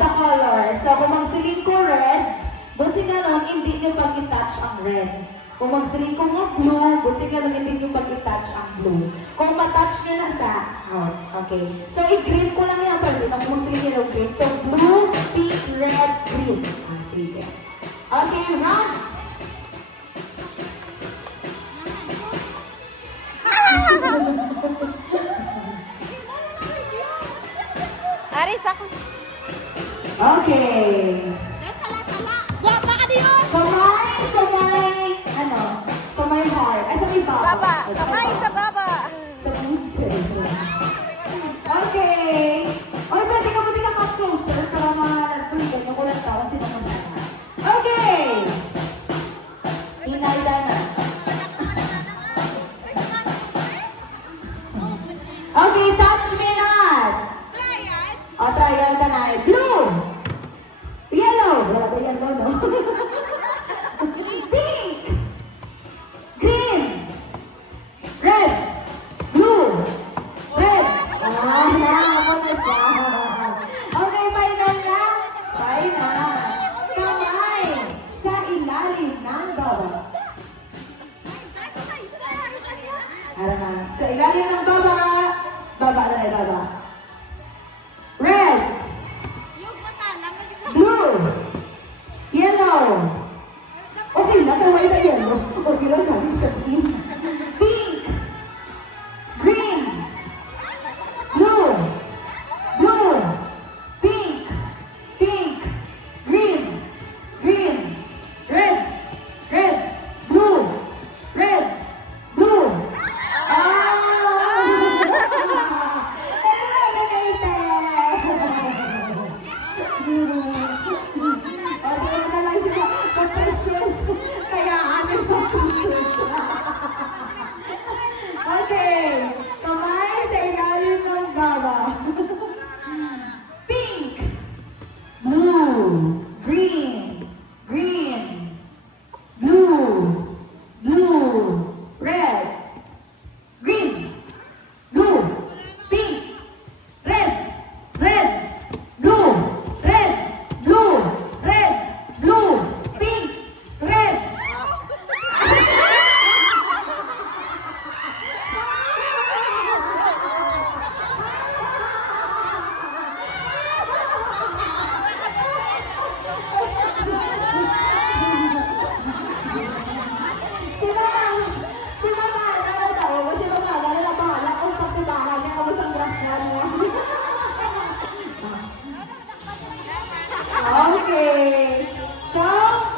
the color. So, kung magsiling ko red, buti nga lang, hindi nyo pag-touch ang red. Kung magsiling ko nga blue, buti nga lang, hindi nyo pag-touch ang blue. Kung matouch nyo na sa, okay. So, i-green ko lang yan, pero kung magsiling yellow green. So, blue, pink, red, green. Sige. Okay, run! Aris ako. Okay. Baba ka din yun! Sa may heart. Ay, sa may baba. Baba! Kamay sa baba! Sa puso. Okay. Oy, pwede ka mas closer para nag-tweet. Yung ulan ka kasi namasama. Okay. Inalda na. Okay, touch me not. O, trial ka na. Blue. Yellow. Wala ba yellow, no? Pink. Green. Red. Blue. Red. Ako na siya. Okay, final na. Final. Kamay sa ilalim ng baba. Sa ilalim ng baba. Baba na rin, baba. Red. Blue. Yellow. Okay, nataway na yellow. Okay lang sabi sa pink. Pink. Green. Blue. Blue. Pink. Pink. Green. Green. Red. Red. Blue. Red. Blue. Ah!